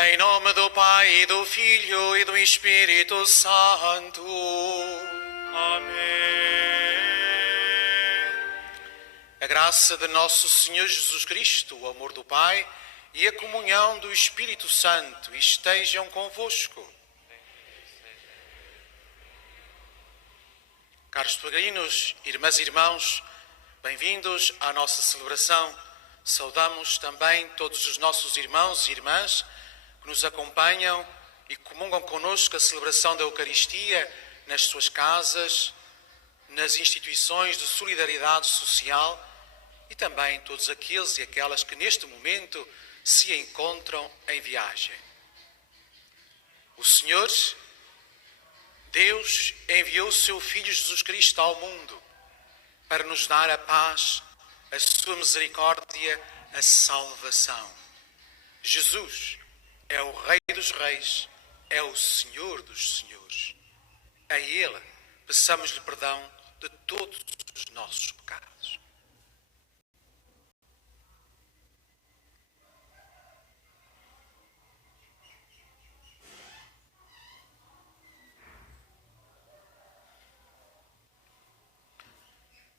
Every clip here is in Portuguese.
Em nome do Pai, e do Filho, e do Espírito Santo. Amém. A graça de nosso Senhor Jesus Cristo, o amor do Pai e a comunhão do Espírito Santo estejam convosco. Caros peregrinos, irmãs e irmãos, bem-vindos à nossa celebração. Saudamos também todos os nossos irmãos e irmãs que nos acompanham e comungam connosco a celebração da Eucaristia nas suas casas, nas instituições de solidariedade social e também todos aqueles e aquelas que neste momento se encontram em viagem. O Senhor, Deus, enviou o seu Filho Jesus Cristo ao mundo para nos dar a paz, a sua misericórdia, a salvação. Jesus é o Rei dos Reis, é o Senhor dos Senhores. A Ele peçamos-lhe perdão de todos os nossos pecados.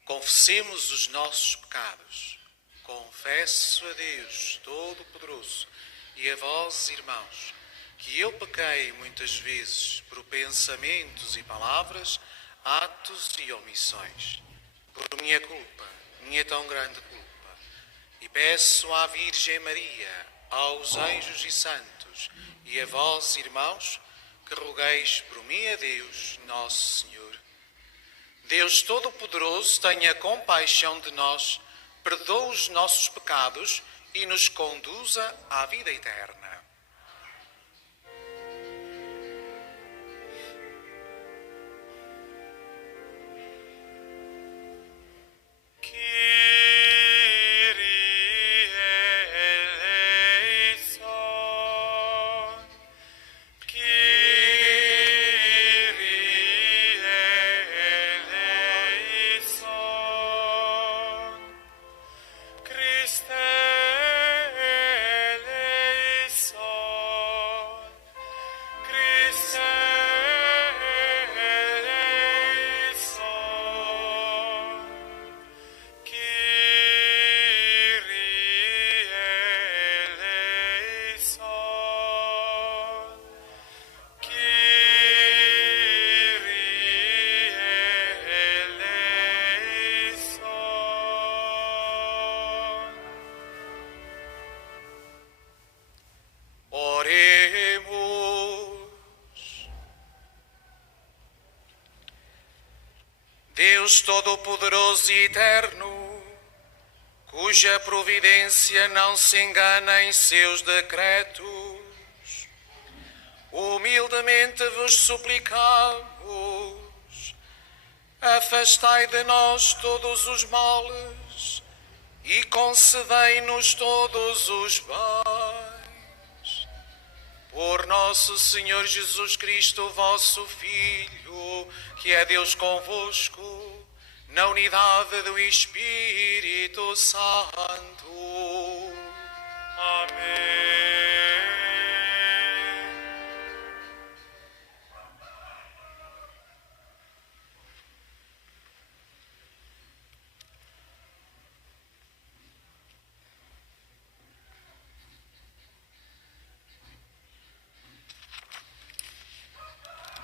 Confessemos os nossos pecados. Confesso a Deus Todo-Poderoso e a vós, irmãos, que eu pequei muitas vezes por pensamentos e palavras, atos e omissões, por minha culpa, minha tão grande culpa. E peço à Virgem Maria, aos anjos e santos, e a vós, irmãos, que rogueis por mim a Deus, nosso Senhor. Deus Todo-Poderoso, tenha compaixão de nós, perdoe os nossos pecados e nos conduza à vida eterna. Deus Todo-Poderoso e Eterno, cuja providência não se engana em seus decretos, humildemente vos suplicamos, afastai de nós todos os males e concedei-nos todos os bens. Por nosso Senhor Jesus Cristo, vosso Filho, que é Deus convosco, na unidade do Espírito Santo. Amém.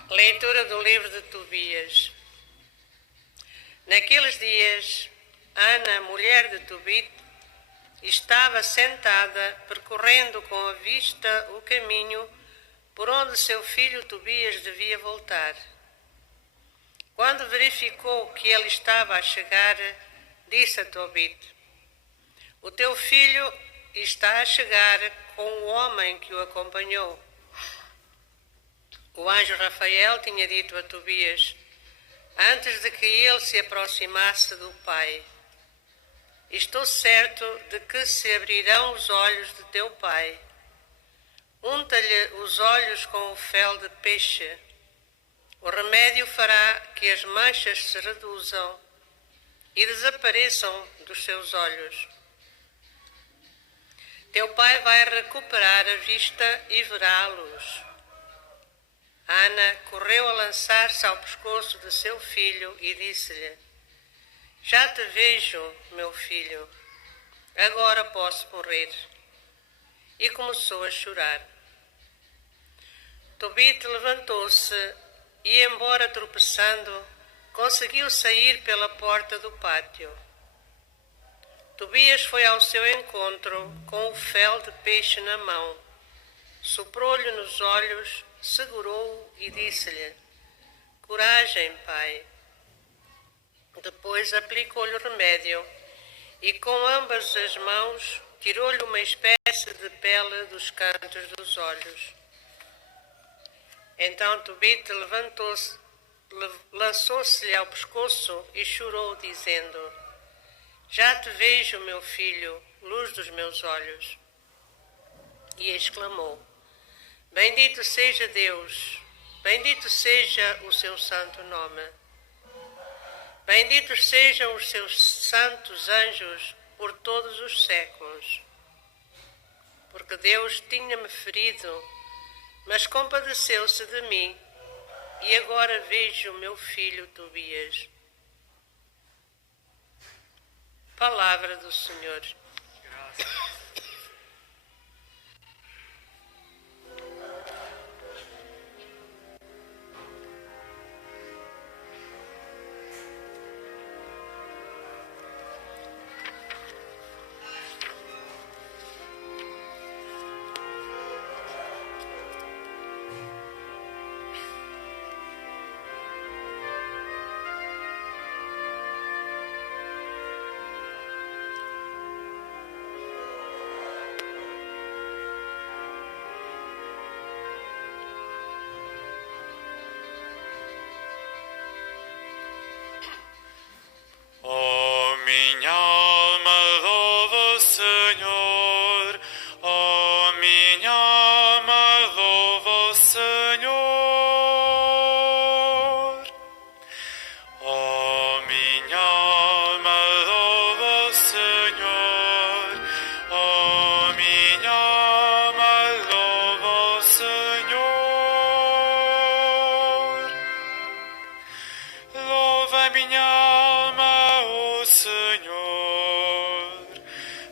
Leitura do livro de Tobias. Naqueles dias, Ana, mulher de Tobit, estava sentada, percorrendo com a vista o caminho por onde seu filho Tobias devia voltar. Quando verificou que ele estava a chegar, disse a Tobit: "O teu filho está a chegar com o homem que o acompanhou." O anjo Rafael tinha dito a Tobias, antes de que ele se aproximasse do pai: "Estou certo de que se abrirão os olhos de teu pai. Unta-lhe os olhos com o fel de peixe. O remédio fará que as manchas se reduzam e desapareçam dos seus olhos." Teu pai vai recuperar a vista e verá a luz. Ana correu a lançar-se ao pescoço de seu filho e disse-lhe: Já te vejo, meu filho, agora posso morrer. E começou a chorar. Tobit levantou-se e, embora tropeçando, conseguiu sair pela porta do pátio. Tobias foi ao seu encontro com o fel de peixe na mão, soprou-lhe nos olhos, segurou-o e disse-lhe: Coragem, pai. Depois aplicou-lhe o remédio e com ambas as mãos tirou-lhe uma espécie de pele dos cantos dos olhos. Então Tobit levantou-se, lançou-se-lhe ao pescoço e chorou, dizendo: Já te vejo, meu filho, luz dos meus olhos. E exclamou: Bendito seja Deus, bendito seja o seu santo nome. Benditos sejam os seus santos anjos por todos os séculos. Porque Deus tinha-me ferido, mas compadeceu-se de mim, e agora vejo o meu filho Tobias. Palavra do Senhor. Oh, minha alma louva o Senhor. Oh, minha alma louva o Senhor. Oh, minha alma louva o Senhor. Oh, minha alma louva o Senhor. Louva minha alma o Senhor.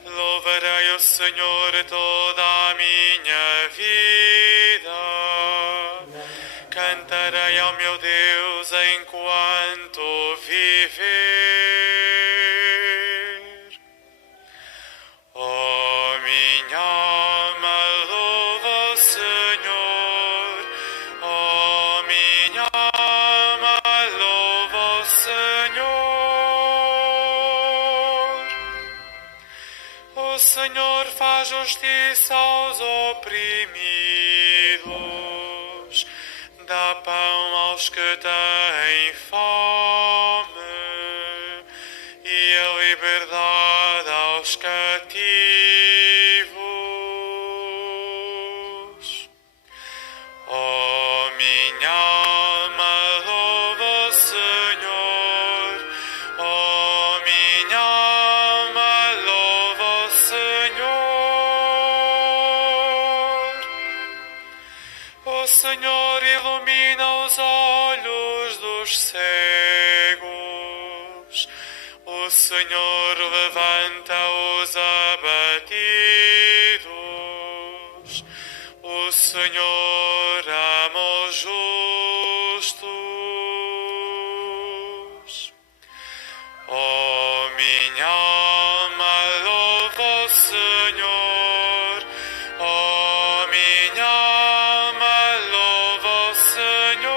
Louvarei o Senhor toda a minha vida. Cantarei ao meu Deus enquanto viver. Oh, minha alma louva o Senhor. Oh, minha alma louva o Senhor. O Senhor faz justiça aos oprimidos, dá pão aos que têm fome e a liberdade aos cativos. Oh, minha alma louva o Senhor. Oh, minha alma louva o Senhor. O Senhor ilumina os olhos dos cegos. O Senhor levanta os abatidos. O Senhor ama os justos. Oh, minha alma louva o Senhor. Oh, minha alma louva o Senhor.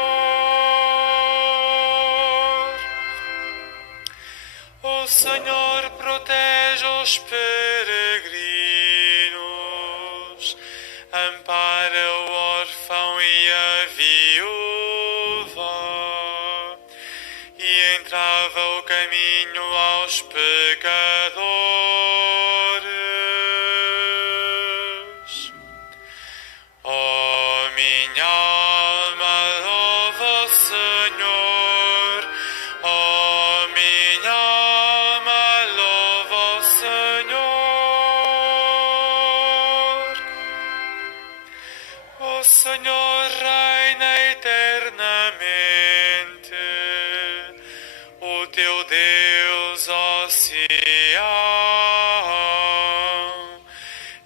O Senhor protege Senhor reina eternamente, o teu Deus, ó Sião,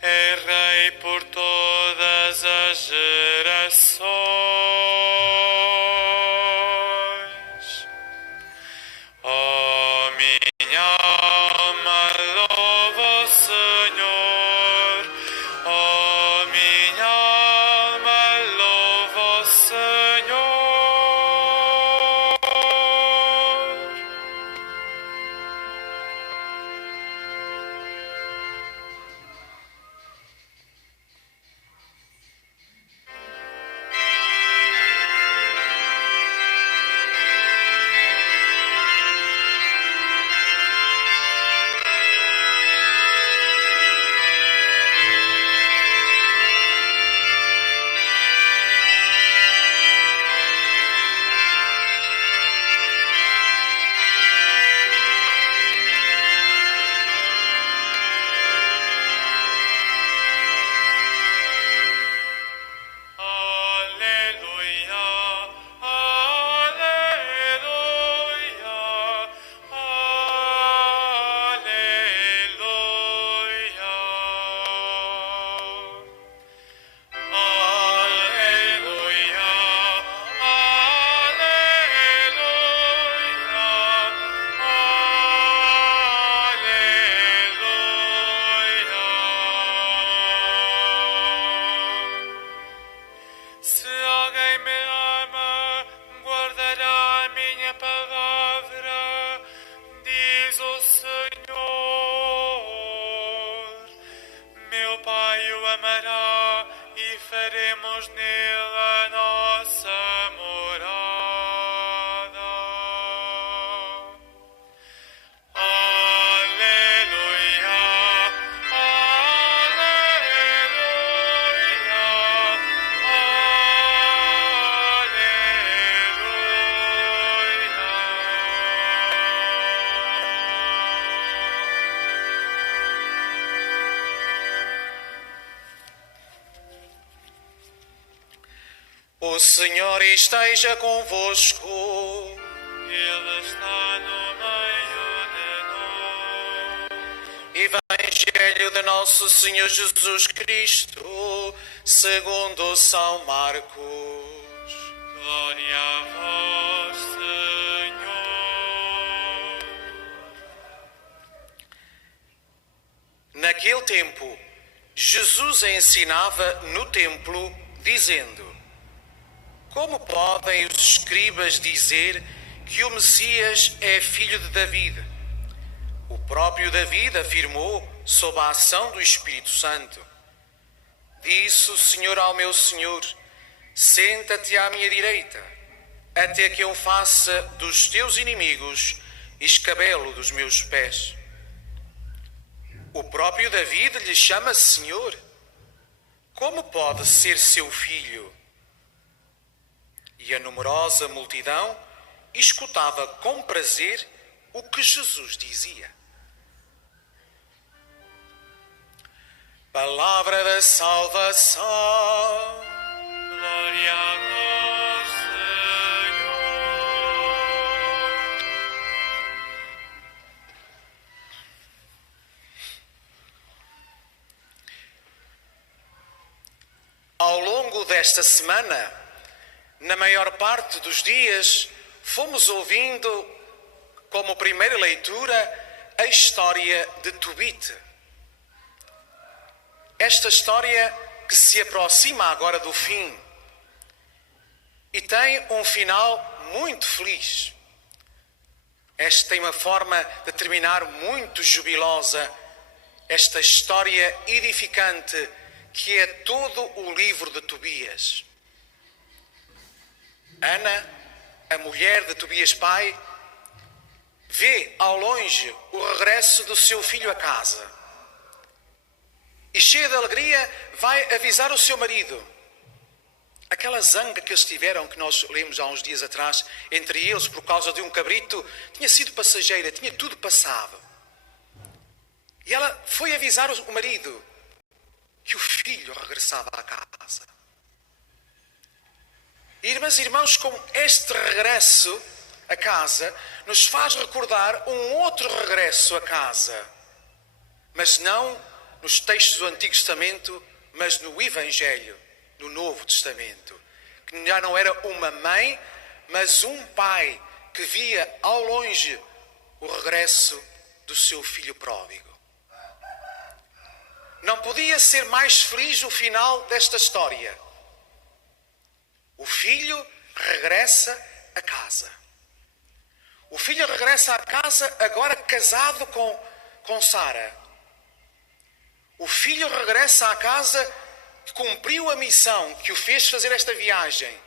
é Rei por todas as gerações. Ó minha alma, louva o Senhor. Ó minha alma, louva o Senhor. Aleluia, aleluia, aleluia. Aleluia, aleluia. Se alguém me ama, guardará a minha palavra, diz o Senhor. Meu Pai o amará e faremos nele a nossa morada. Aleluia, aleluia, O Senhor esteja convosco. Ele está no meio de nós. Evangelho de Nosso Senhor Jesus Cristo, segundo São Marcos. Glória a vós, Senhor. Naquele tempo, Jesus ensinava no templo, dizendo: Como podem os escribas dizer que o Messias é filho de David? O próprio David afirmou, sob a ação do Espírito Santo: Disse o Senhor ao meu Senhor: Senta-te à minha direita, até que eu faça dos teus inimigos escabelo dos meus pés. O próprio David lhe chama Senhor. Como pode ser seu filho? E a numerosa multidão escutava com prazer o que Jesus dizia. Palavra da salvação. Glória a vós, Senhor. Ao longo desta semana, na maior parte dos dias, fomos ouvindo, como primeira leitura, a história de Tobit. Esta história que se aproxima agora do fim e tem um final muito feliz. Esta tem uma forma de terminar muito jubilosa, esta história edificante que é todo o livro de Tobias. Ana, a mulher de Tobias pai, vê ao longe o regresso do seu filho a casa e, cheia de alegria, vai avisar o seu marido. Aquela zanga que eles tiveram, que nós lemos há uns dias atrás, entre eles por causa de um cabrito, tinha sido passageira, tinha tudo passado. E ela foi avisar o marido que o filho regressava à casa. Irmãs e irmãos, como este regresso a casa nos faz recordar um outro regresso a casa, mas não nos textos do Antigo Testamento, mas no Evangelho, no Novo Testamento, que já não era uma mãe, mas um pai que via ao longe o regresso do seu filho pródigo. Não podia ser mais feliz o final desta história. O filho regressa a casa. O filho regressa a casa agora casado com Sara. O filho regressa à casa que cumpriu a missão que o fez fazer esta viagem.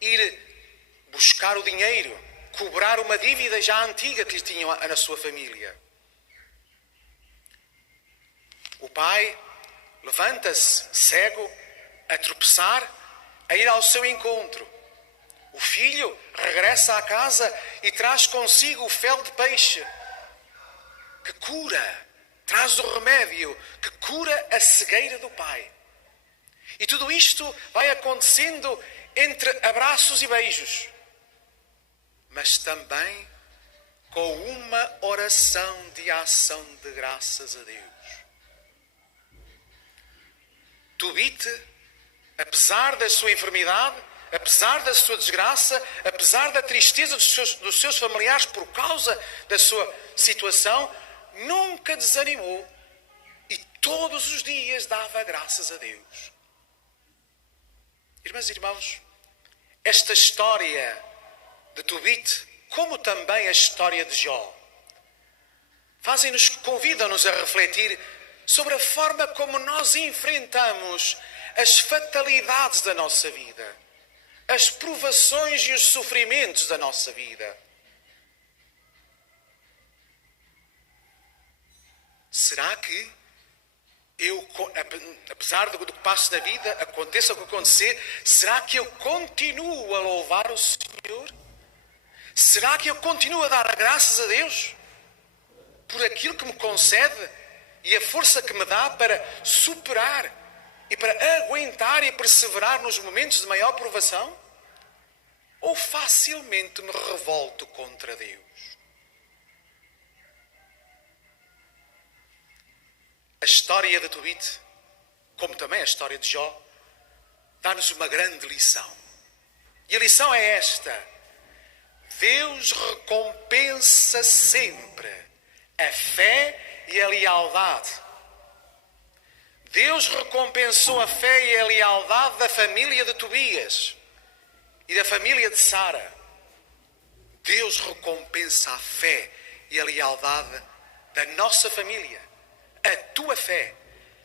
Ir buscar o dinheiro, cobrar uma dívida já antiga que lhe tinham na sua família. O pai levanta-se cego, a tropeçar, a ir ao seu encontro. O filho regressa à casa e traz consigo o fel de peixe que cura, traz o remédio que cura a cegueira do pai. E tudo isto vai acontecendo entre abraços e beijos, mas também com uma oração de ação de graças a Deus. Tobit, apesar da sua enfermidade, apesar da sua desgraça, apesar da tristeza dos seus familiares por causa da sua situação, nunca desanimou e todos os dias dava graças a Deus. Irmãs e irmãos, esta história de Tobit, como também a história de Jó, convidam-nos a refletir sobre a forma como nós enfrentamos as fatalidades da nossa vida, as provações e os sofrimentos da nossa vida. Será que eu, apesar do que passo na vida, aconteça o que acontecer, será que eu continuo a louvar o Senhor? Será que eu continuo a dar graças a Deus por aquilo que me concede e a força que me dá para superar e para aguentar e perseverar nos momentos de maior provação? Ou facilmente me revolto contra Deus? A história de Tobit, como também a história de Jó, dá-nos uma grande lição. E a lição é esta: Deus recompensa sempre a fé e a lealdade. Deus recompensou a fé e a lealdade da família de Tobias e da família de Sara. Deus recompensa a fé e a lealdade da nossa família, a tua fé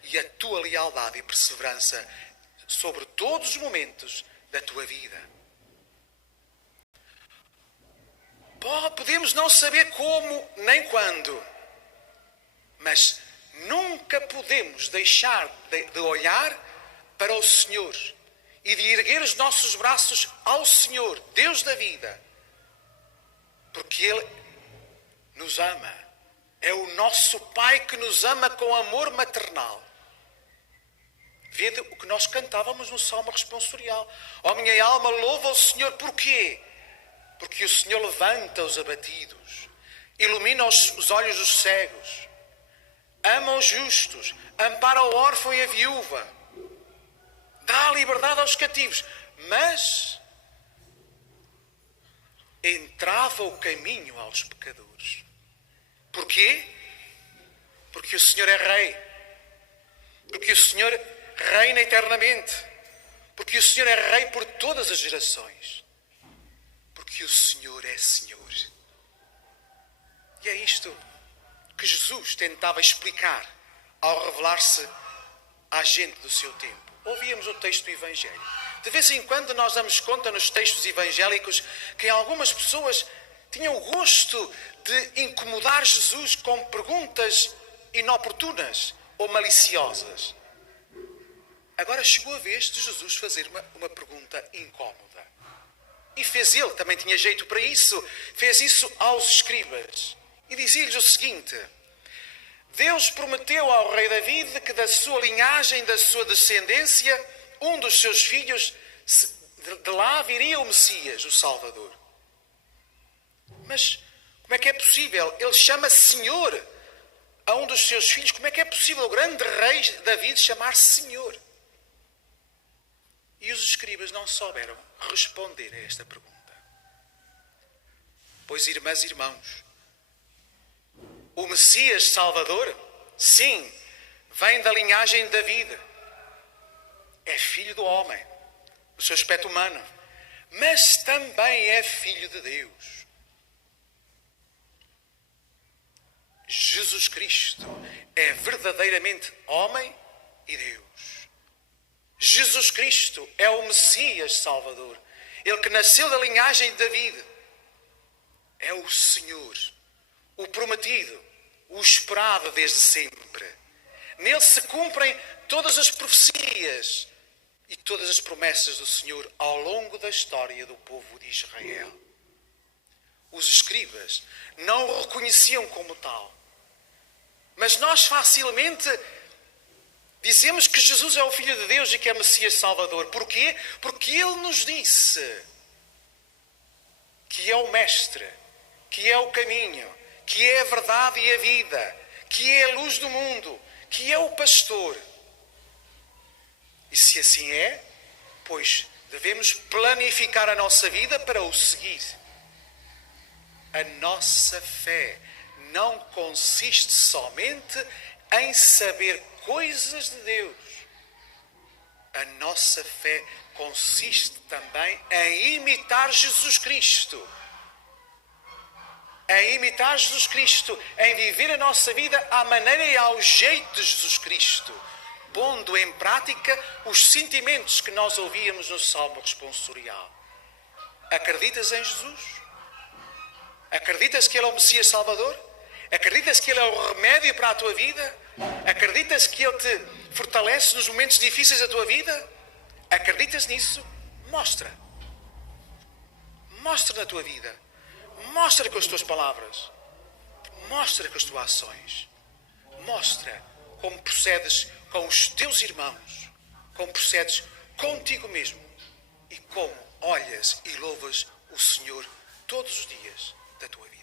e a tua lealdade e perseverança sobre todos os momentos da tua vida. Podemos não saber como nem quando, mas nunca podemos deixar de olhar para o Senhor e de erguer os nossos braços ao Senhor, Deus da vida, porque Ele nos ama. É o nosso Pai que nos ama com amor maternal. Vede o que nós cantávamos no Salmo responsorial. Ó minha alma, louva o Senhor. Porquê? Porque o Senhor levanta os abatidos, ilumina os olhos dos cegos, ama os justos, ampara o órfão e a viúva, dá liberdade aos cativos, mas entrava o caminho aos pecadores. Porquê? Porque o Senhor é Rei, porque o Senhor reina eternamente, porque o Senhor é Rei por todas as gerações, porque o Senhor é Senhor. E é isto que Jesus tentava explicar ao revelar-se à gente do seu tempo. Ouvíamos o texto do Evangelho. De vez em quando nós damos conta nos textos evangélicos que algumas pessoas tinham o gosto de incomodar Jesus com perguntas inoportunas ou maliciosas. Agora chegou a vez de Jesus fazer uma pergunta incómoda. E fez ele, também tinha jeito para isso, fez isso aos escribas. E dizia-lhes o seguinte: Deus prometeu ao rei David que da sua linhagem, da sua descendência, um dos seus filhos De lá viria o Messias, o Salvador. Mas como é que é possível? Ele chama Senhor a um dos seus filhos. Como é que é possível o grande rei David chamar-se Senhor? E os escribas não souberam responder a esta pergunta. Pois, irmãs e irmãos, o Messias Salvador, sim, vem da linhagem de David. É filho do homem, no seu aspecto humano, mas também é filho de Deus. Jesus Cristo é verdadeiramente homem e Deus. Jesus Cristo é o Messias Salvador. Ele que nasceu da linhagem de David. É o Senhor, o prometido, o esperado desde sempre. Nele se cumprem todas as profecias e todas as promessas do Senhor ao longo da história do povo de Israel. Os escribas não o reconheciam como tal. Mas nós facilmente dizemos que Jesus é o Filho de Deus e que é Messias Salvador. Porquê? Porque Ele nos disse que é o Mestre, que é o caminho, que é a verdade e a vida, que é a luz do mundo, que é o pastor. E se assim é, pois devemos planificar a nossa vida para o seguir. A nossa fé não consiste somente em saber coisas de Deus. A nossa fé consiste também em imitar Jesus Cristo. Em imitar Jesus Cristo, em viver a nossa vida à maneira e ao jeito de Jesus Cristo, pondo em prática os sentimentos que nós ouvíamos no Salmo responsorial. Acreditas em Jesus? Acreditas que Ele é o Messias Salvador? Acreditas que Ele é o remédio para a tua vida? Acreditas que Ele te fortalece nos momentos difíceis da tua vida? Acreditas nisso? Mostra. Mostra na tua vida. Mostra com as tuas palavras. Mostra com as tuas ações. Mostra como procedes com os teus irmãos. Como procedes contigo mesmo. E como olhas e louvas o Senhor todos os dias da tua vida.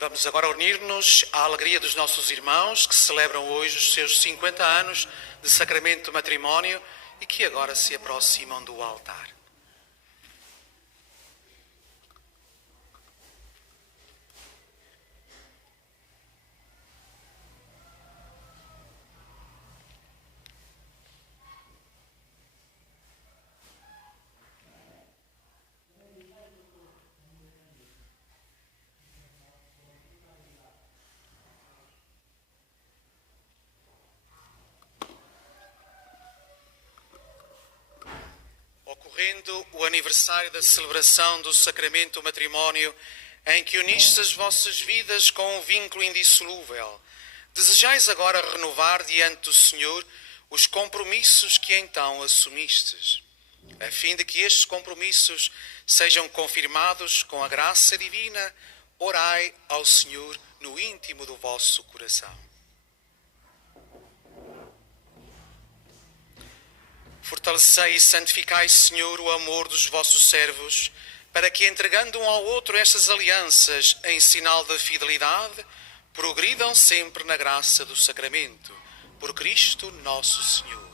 Vamos agora unir-nos à alegria dos nossos irmãos que celebram hoje os seus 50 anos de sacramento do matrimónio e que agora se aproximam do altar. Ocorrendo o aniversário da celebração do sacramento do matrimónio, em que unistes as vossas vidas com um vínculo indissolúvel, desejais agora renovar diante do Senhor os compromissos que então assumistes, a fim de que estes compromissos sejam confirmados com a graça divina, orai ao Senhor no íntimo do vosso coração. Fortalecei e santificai, Senhor, o amor dos vossos servos, para que, entregando um ao outro estas alianças em sinal de fidelidade, progridam sempre na graça do sacramento. Por Cristo nosso Senhor.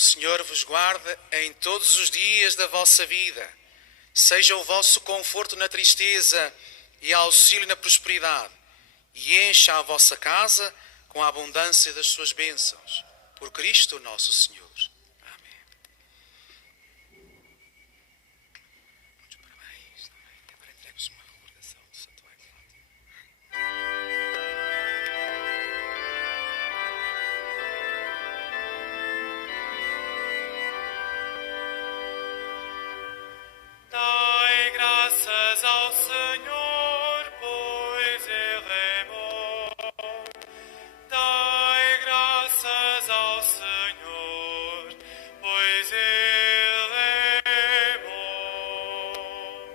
Senhor vos guarde em todos os dias da vossa vida. Seja o vosso conforto na tristeza e auxílio na prosperidade. E encha a vossa casa com a abundância das suas bênçãos. Por Cristo nosso Senhor. Amém. Muitos parabéns. Agora entregue-vos uma recordação do Santuário de Fátima. Dai graças ao Senhor, pois Ele é bom. Dai graças ao Senhor, pois Ele é bom.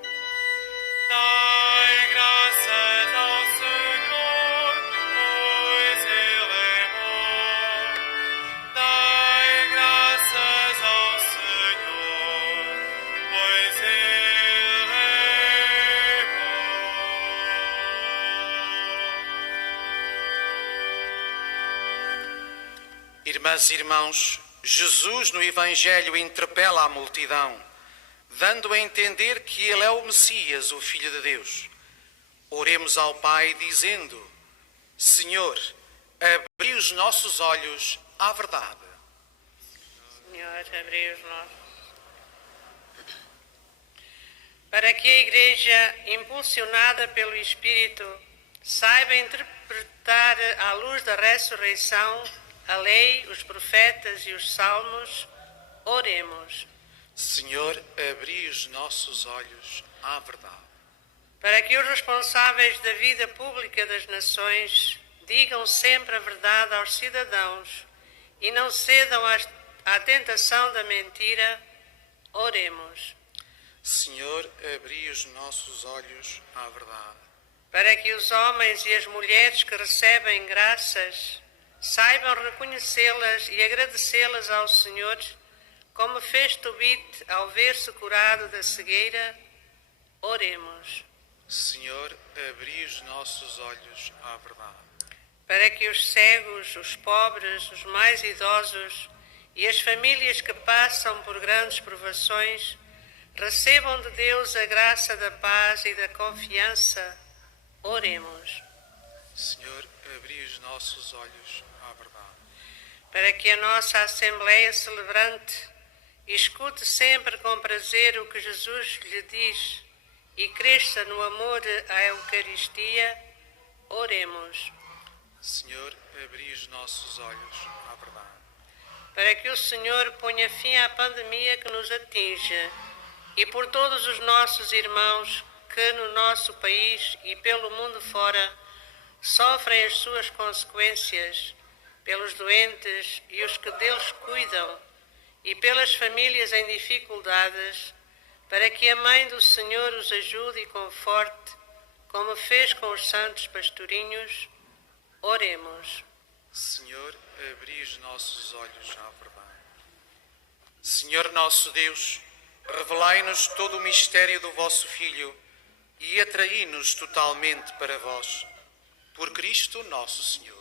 Dai graças ao Senhor, pois Ele é bom. Dai graças ao Senhor, pois Ele é bom. Irmãs e irmãos, Jesus no Evangelho interpela a multidão, dando a entender que Ele é o Messias, o Filho de Deus. Oremos ao Pai dizendo: Senhor, abri os nossos olhos à verdade. Senhor, abri os nossos. Para que a Igreja, impulsionada pelo Espírito, saiba interpretar à luz da ressurreição a lei, os profetas e os salmos, oremos. Senhor, abri os nossos olhos à verdade. Para que os responsáveis da vida pública das nações digam sempre a verdade aos cidadãos e não cedam à tentação da mentira, oremos. Senhor, abri os nossos olhos à verdade. Para que os homens e as mulheres que recebem graças saibam reconhecê-las e agradecê-las ao Senhor, como fez Tobit ao ver-se curado da cegueira, oremos. Senhor, abri os nossos olhos à verdade. Para que os cegos, os pobres, os mais idosos e as famílias que passam por grandes provações recebam de Deus a graça da paz e da confiança, oremos. Senhor, abri os nossos olhos à verdade. Para que a nossa Assembleia celebrante escute sempre com prazer o que Jesus lhe diz e cresça no amor à Eucaristia, oremos. Senhor, abri os nossos olhos à verdade. Para que o Senhor ponha fim à pandemia que nos atinge e por todos os nossos irmãos que no nosso país e pelo mundo fora sofrem as suas consequências, pelos doentes e os que deles cuidam, e pelas famílias em dificuldades, para que a Mãe do Senhor os ajude e conforte, como fez com os santos pastorinhos, oremos. Senhor, abri os nossos olhos à verdade. Senhor nosso Deus, revelai-nos todo o mistério do vosso Filho e atraí-nos totalmente para vós. Por Cristo nosso Senhor.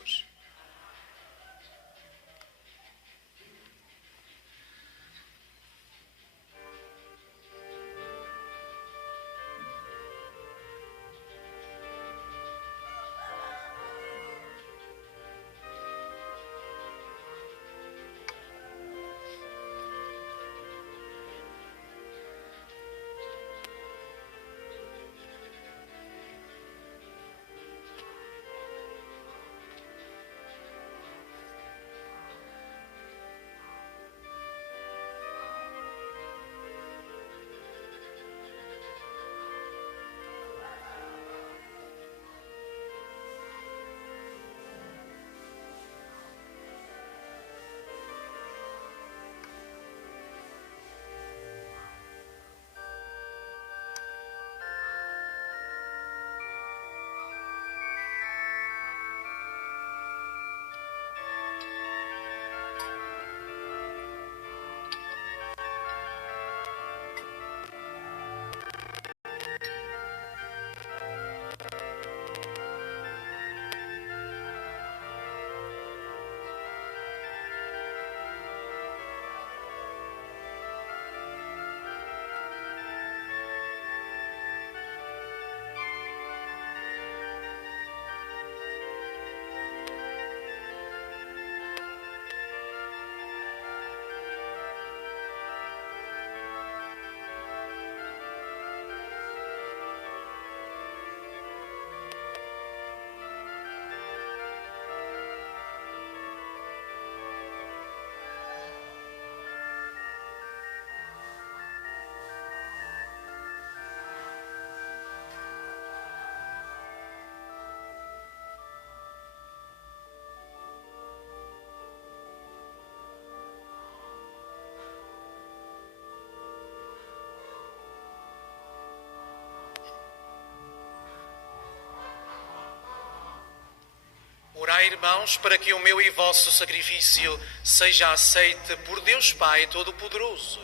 Pecai, irmãos, para que o meu e vosso sacrifício seja aceite por Deus Pai Todo-Poderoso.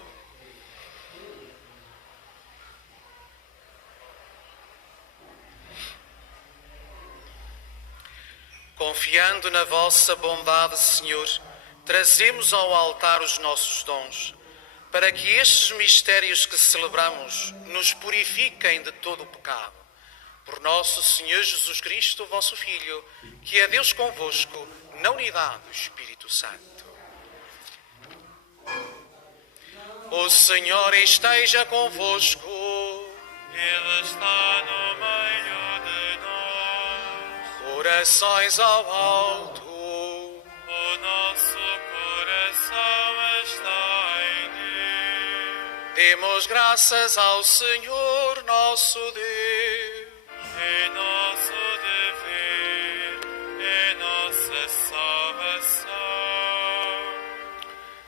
Confiando na vossa bondade, Senhor, trazemos ao altar os nossos dons, para que estes mistérios que celebramos nos purifiquem de todo o pecado. Por nosso Senhor Jesus Cristo, vosso Filho, que é Deus convosco, na unidade do Espírito Santo. O Senhor esteja convosco. Ele está no meio de nós. Corações ao alto. O nosso coração está em Deus. Demos graças ao Senhor nosso Deus. É nosso dever, é nossa salvação.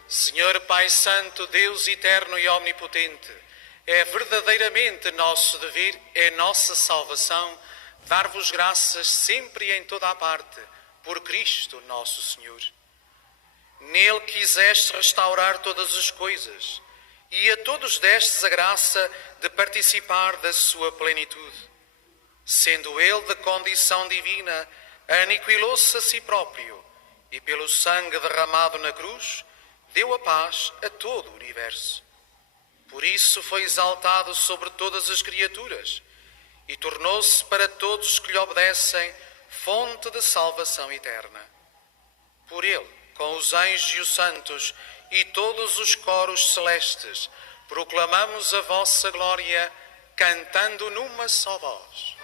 Senhor Pai Santo, Deus eterno e omnipotente, é verdadeiramente nosso dever, é nossa salvação, dar-vos graças sempre e em toda a parte, por Cristo nosso Senhor. Nele quiseste restaurar todas as coisas, e a todos destes a graça de participar da sua plenitude. Sendo ele de condição divina, aniquilou-se a si próprio, e pelo sangue derramado na cruz, deu a paz a todo o universo. Por isso foi exaltado sobre todas as criaturas, e tornou-se para todos que lhe obedecem fonte de salvação eterna. Por ele, com os anjos e os santos e todos os coros celestes, proclamamos a vossa glória, cantando numa só voz.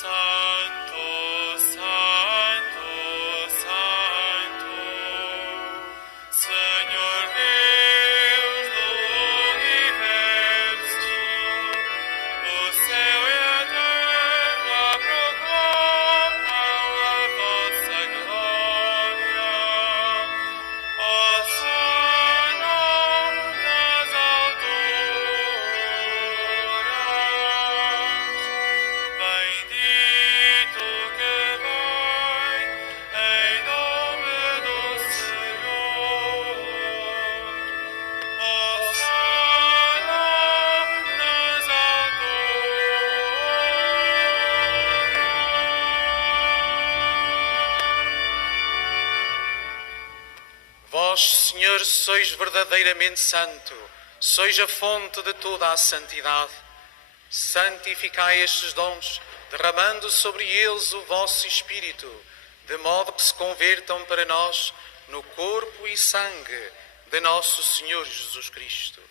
Santo, Santo, Santo, Senhor Deus do universo, o céu e a terra proclamam a vossa glória. Hosana nas alturas, bendito que vai em nome do Senhor. Hosana nas alturas. Vós, Senhor, sois verdadeiramente santo, sois a fonte de toda a santidade. Santificai estes dons, derramando sobre eles o vosso Espírito, de modo que se convertam para nós no corpo e sangue de nosso Senhor Jesus Cristo.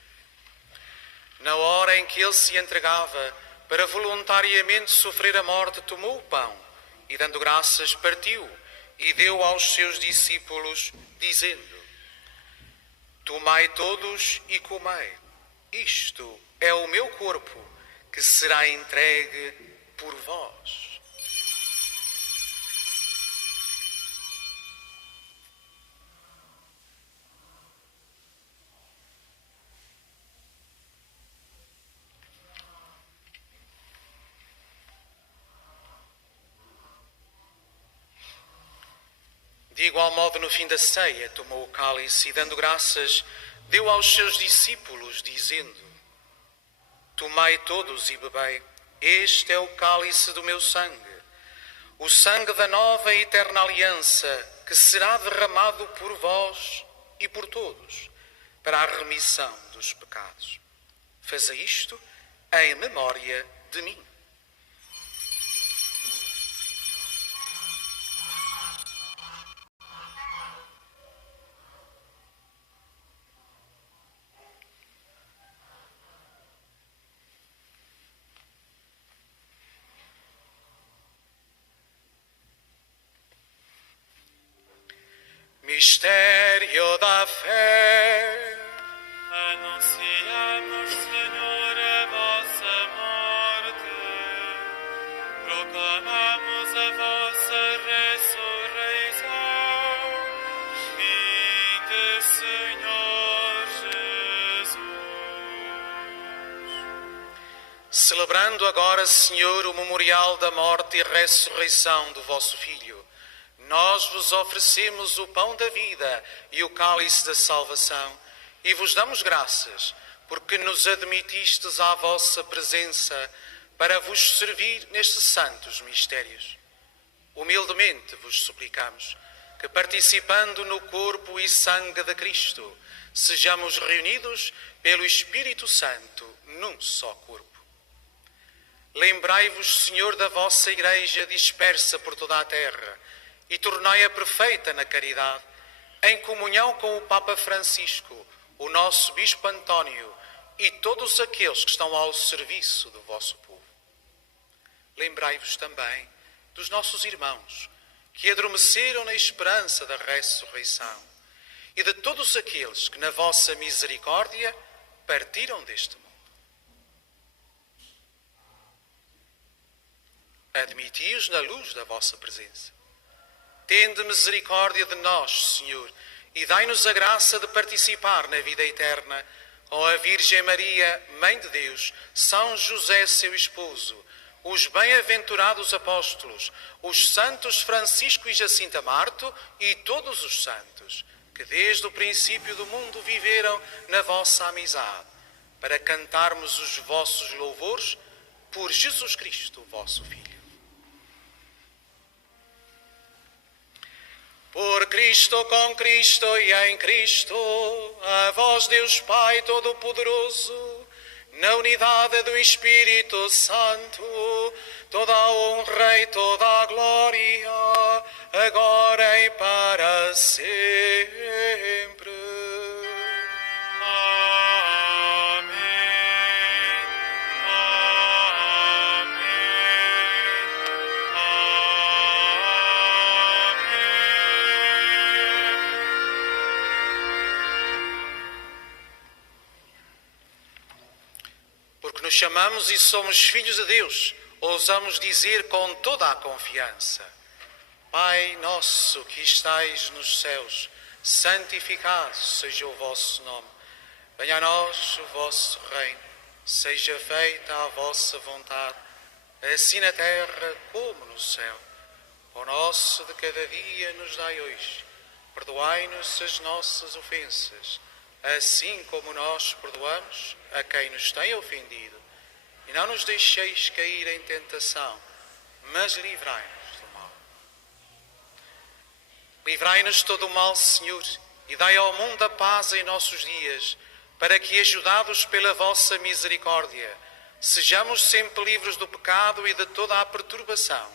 Na hora em que ele se entregava para voluntariamente sofrer a morte, tomou o pão e, dando graças, partiu e deu aos seus discípulos, dizendo: Tomai todos e comei. Isto é o meu corpo, que será entregue por vós. De igual modo, no fim da ceia, tomou o cálice e, dando graças, deu aos seus discípulos, dizendo: Tomai todos e bebei, este é o cálice do meu sangue, o sangue da nova e eterna aliança, que será derramado por vós e por todos, para a remissão dos pecados. Fazei isto em memória de mim. Mistério da fé. Anunciamos, Senhor, a vossa morte, proclamamos a vossa ressurreição. Vinde, Senhor Jesus. Celebrando agora, Senhor, o memorial da morte e ressurreição do vosso Filho, nós vos oferecemos o pão da vida e o cálice da salvação e vos damos graças, porque nos admitistes à vossa presença para vos servir nestes santos mistérios. Humildemente vos suplicamos que, participando no corpo e sangue de Cristo, sejamos reunidos pelo Espírito Santo num só corpo. Lembrai-vos, Senhor, da vossa Igreja dispersa por toda a terra e tornai-a perfeita na caridade, em comunhão com o Papa Francisco, o nosso Bispo António e todos aqueles que estão ao serviço do vosso povo. Lembrai-vos também dos nossos irmãos que adormeceram na esperança da ressurreição e de todos aqueles que, na vossa misericórdia, partiram deste mundo. Admiti-os na luz da vossa presença. Tende misericórdia de nós, Senhor, e dai-nos a graça de participar na vida eterna com a Virgem Maria, Mãe de Deus, São José, seu esposo, os bem-aventurados apóstolos, os santos Francisco e Jacinta Marto e todos os santos, que desde o princípio do mundo viveram na vossa amizade, para cantarmos os vossos louvores por Jesus Cristo, vosso Filho. Por Cristo, com Cristo e em Cristo, a vós, Deus Pai Todo-Poderoso, na unidade do Espírito Santo, toda a honra e toda a glória, agora e para sempre. Nos chamamos e somos filhos de Deus, ousamos dizer com toda a confiança: Pai nosso que estais nos céus, santificado seja o vosso nome. Venha a nós o vosso reino, seja feita a vossa vontade, assim na terra como no céu. O nosso de cada dia nos dai hoje. Perdoai-nos as nossas ofensas, assim como nós perdoamos a quem nos tem ofendido. E não nos deixeis cair em tentação, mas livrai-nos do mal. Livrai-nos de todo o mal, Senhor, e dai ao mundo a paz em nossos dias, para que, ajudados pela vossa misericórdia, sejamos sempre livres do pecado e de toda a perturbação,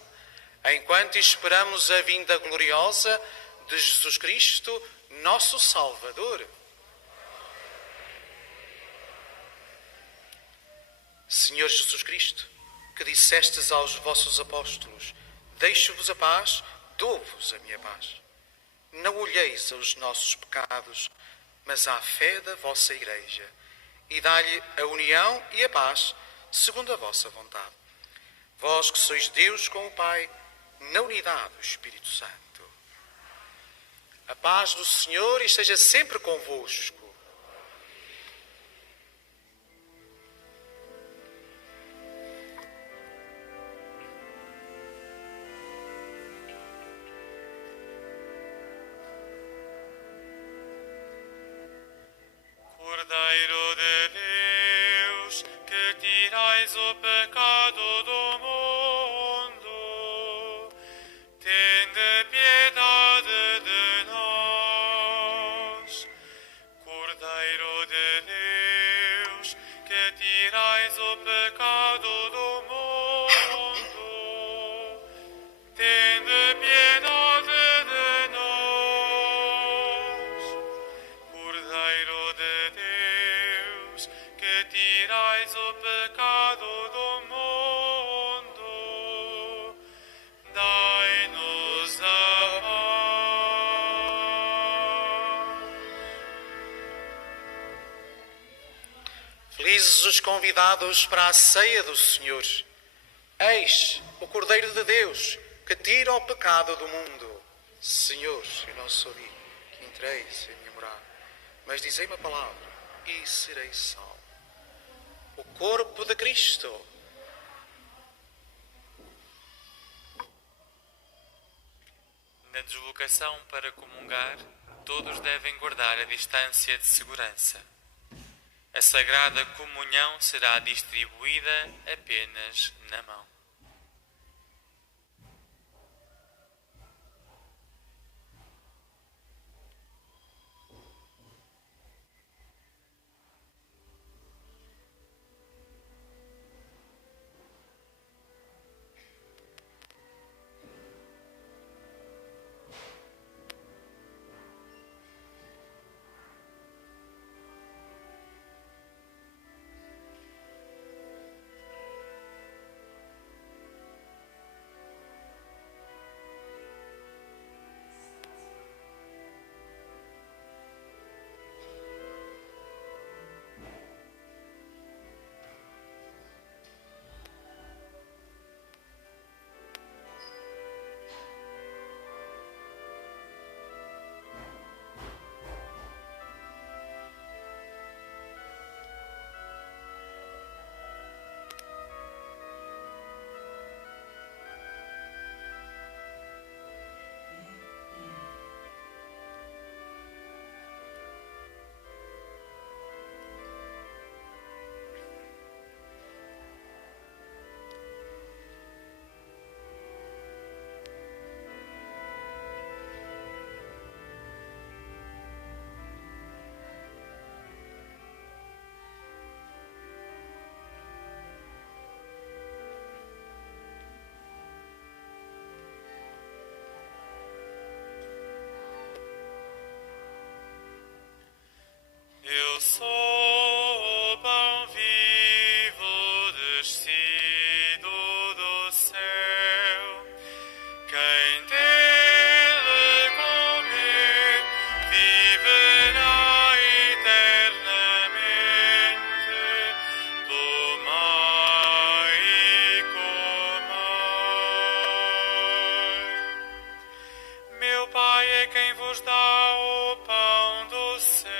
enquanto esperamos a vinda gloriosa de Jesus Cristo, nosso Salvador. Senhor Jesus Cristo, que dissestes aos vossos apóstolos: deixo-vos a paz, dou-vos a minha paz. Não olheis aos nossos pecados, mas à fé da vossa Igreja, e dai-lhe a união e a paz, segundo a vossa vontade. Vós que sois Deus com o Pai, na unidade do Espírito Santo. A paz do Senhor esteja sempre convosco. Cordeiro de Deus, que tirais o pecado do mundo, tende piedade de nós. Cordeiro de Deus, que tirais o pecado do mundo, tende piedade de nós. Cordeiro de Deus, que tirais o pecado do mundo, dai-nos a paz. Felizes os convidados para a ceia do Senhor. Eis o Cordeiro de Deus, que tira o pecado do mundo. Senhor, eu não sou digno que entreis em minha morada, mas dizei-me a palavra e serei salvo. O corpo de Cristo Na deslocação para comungar, todos devem guardar a distância de segurança. A Sagrada Comunhão será distribuída apenas na mão. Eu sou o pão vivo descido do céu. Quem dele comer viverá eternamente. Tomai e comai. Meu Pai é quem vos dá o pão do céu.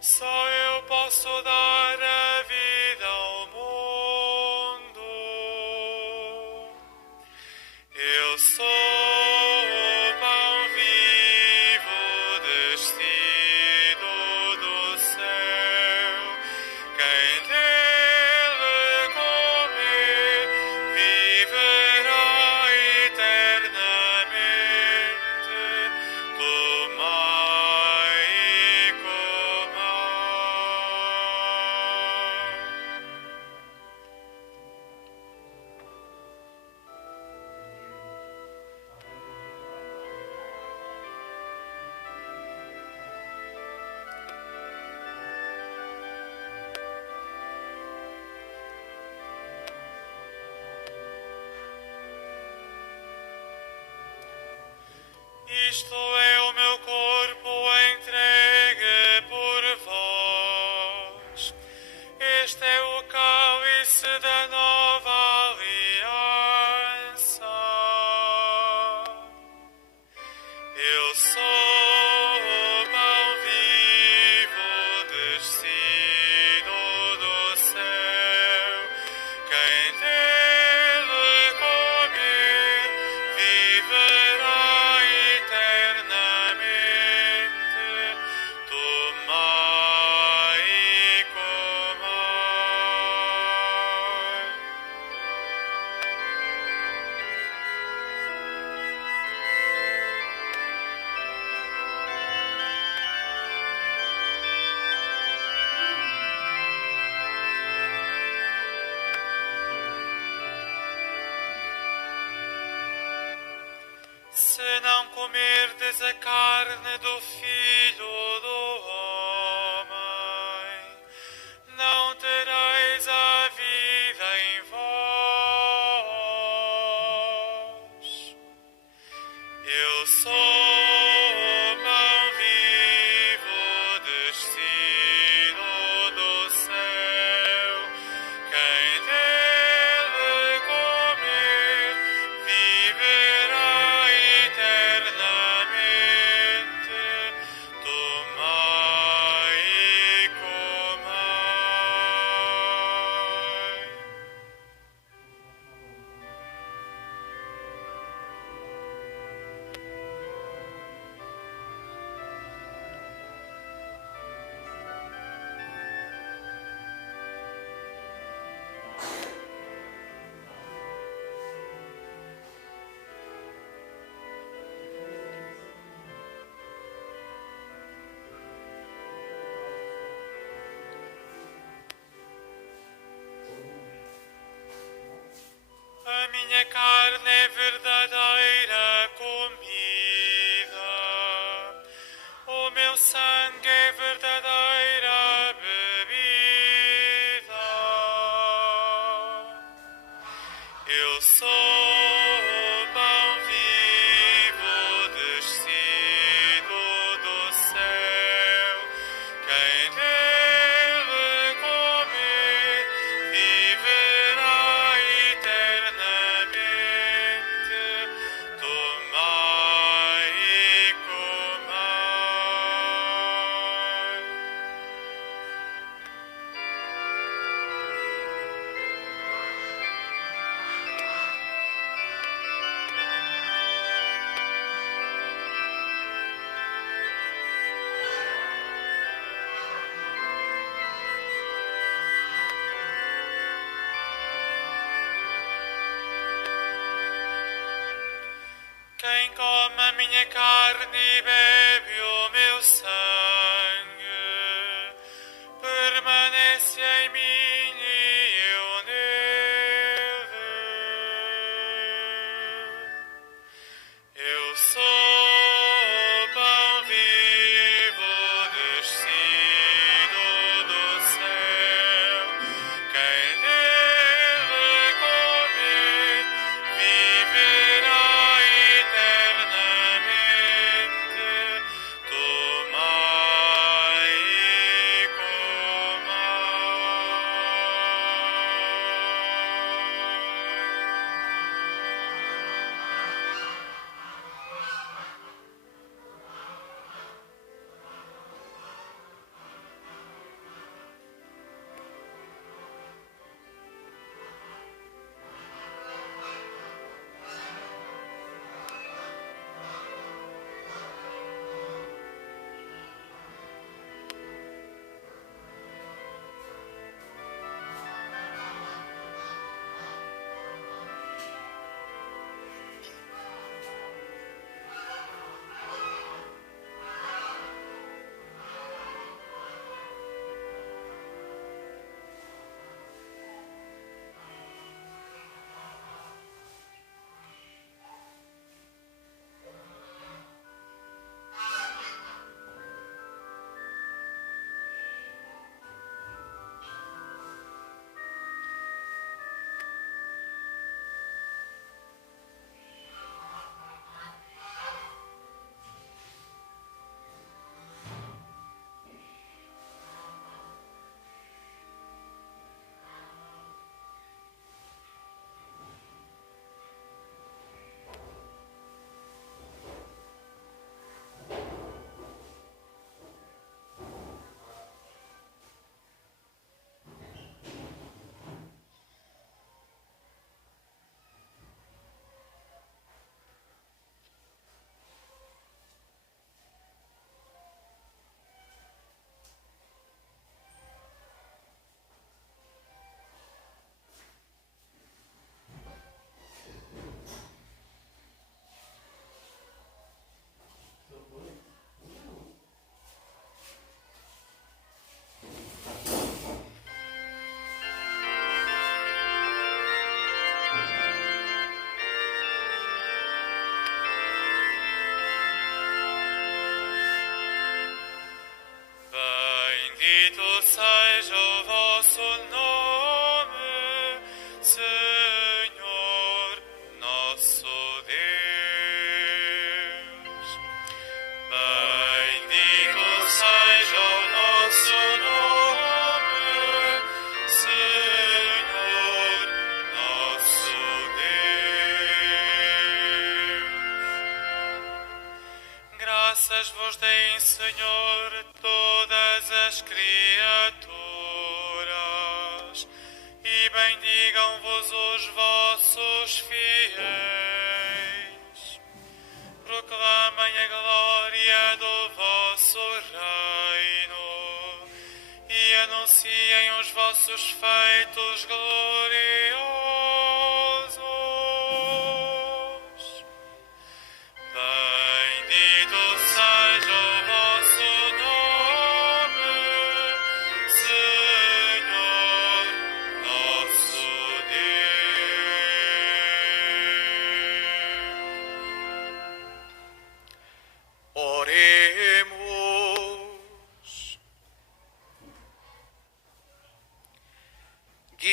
Só eu posso dar a vida ao mundo. Eu sou o pão vivo descido do céu. Quem dele comer viverá eternamente. Tomai e comai. Isto é o meu corpo entregue por vós. Este é o cálice da nova aliança. Eu sou o pão vivo descido do céu. Quem dele comer viverá eternamente. Tomai e comai. Se não comerdes a carne do Filho do Homem, não tereis a vida em vós. Eu sou o pão vivo descido do céu. Quem dele comer viverá eternamente. minha carne é verdadeira comida, o meu sangue é verdadeira bebida. Eu sou o pão vivo descido do céu. Quem dele comer viverá eternamente. Tomai e comai. Quem come a minha carne e bebe o meu sangue, permanece em mim e eu nele. Eu sou o pão vivo descido do céu. Quem dele comer viverá eternamente. Tomai e comai. Bendito seja o vosso nome, Senhor, nosso Deus. Bendito seja o vosso nome, Senhor, nosso Deus. Graças vos deem, Senhor, todas as criaturas, e bendigam-vos os vossos fiéis. Proclamem a glória do vosso reino e anunciem os vossos feitos gloriosos. Bendito seja o vosso nome, Senhor, nosso Deus.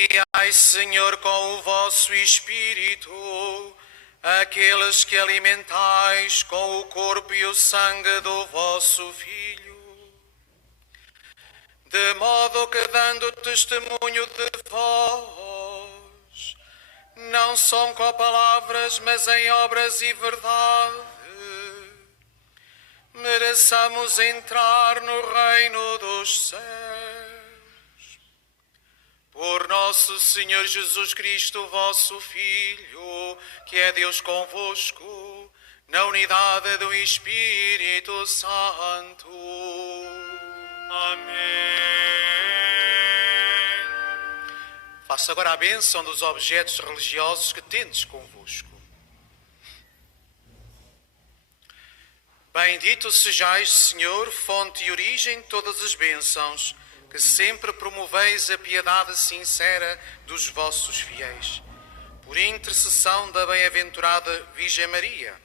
Enviai, Senhor, com o vosso Espírito, aqueles que alimentais com o corpo e o sangue do vosso Filho, de modo que, dando testemunho de vós, não só com palavras, mas em obras e verdade, mereçamos entrar no reino dos céus. Por nosso Senhor Jesus Cristo, vosso Filho, que é Deus convosco, na unidade do Espírito Santo. Amém. Faça agora a bênção dos objetos religiosos que tendes convosco. Bendito sejais, Senhor, fonte e origem de todas as bênçãos, que sempre promoveis a piedade sincera dos vossos fiéis. Por intercessão da bem-aventurada Virgem Maria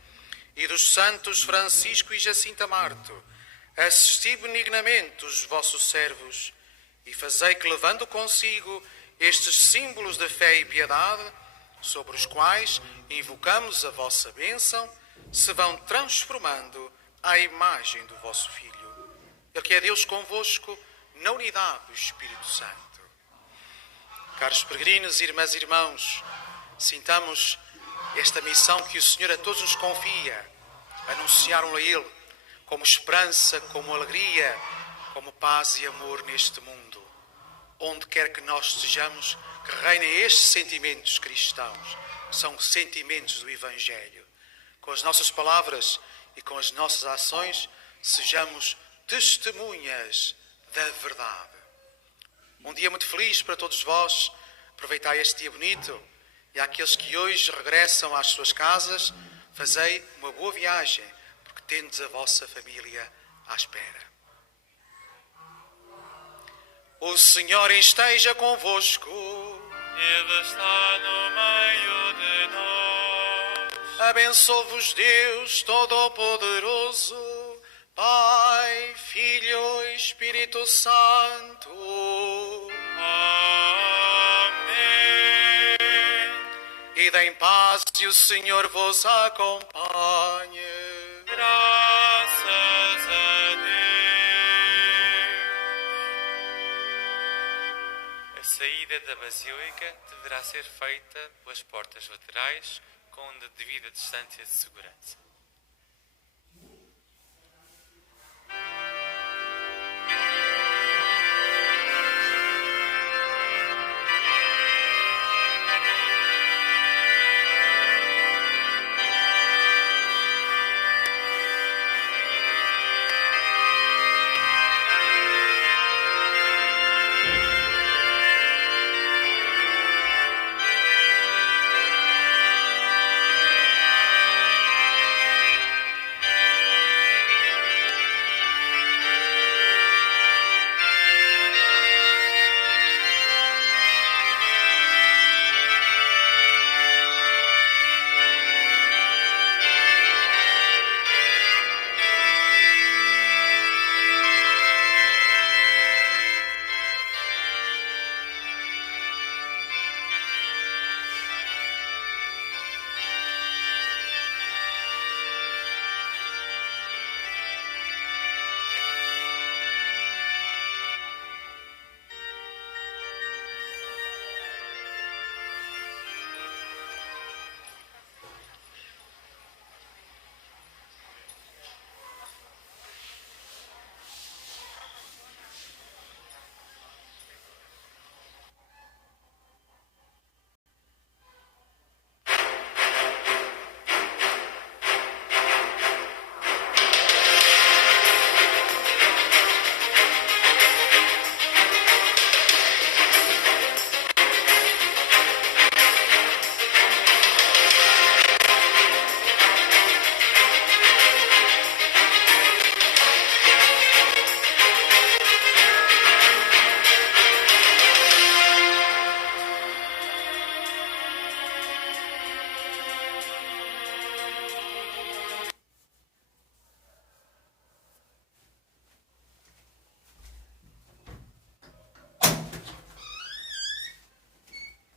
e dos santos Francisco e Jacinta Marto, assisti benignamente os vossos servos e fazei que, levando consigo estes símbolos de fé e piedade, sobre os quais invocamos a vossa bênção, se vão transformando à imagem do vosso Filho. Ele que é Deus convosco, na unidade do Espírito Santo. Caros peregrinos, irmãs e irmãos, sintamos esta missão que o Senhor a todos nos confia, anunciaram-a Ele como esperança, como alegria, como paz e amor neste mundo. Onde quer que nós estejamos, que reinem estes sentimentos cristãos, que são sentimentos do Evangelho. Com as nossas palavras e com as nossas ações, sejamos testemunhas da verdade. Um dia muito feliz para todos vós. Aproveitai este dia bonito, e àqueles que hoje regressam às suas casas, fazei uma boa viagem, porque tendes a vossa família à espera. O Senhor esteja convosco. Ele está no meio de nós. Abençoe-vos Deus Todo-Poderoso, Pai, Filho e Espírito Santo. Amém. Ide em paz e o Senhor vos acompanhe. Graças a Deus. A saída da Basílica deverá ser feita pelas portas laterais com devida distância de segurança.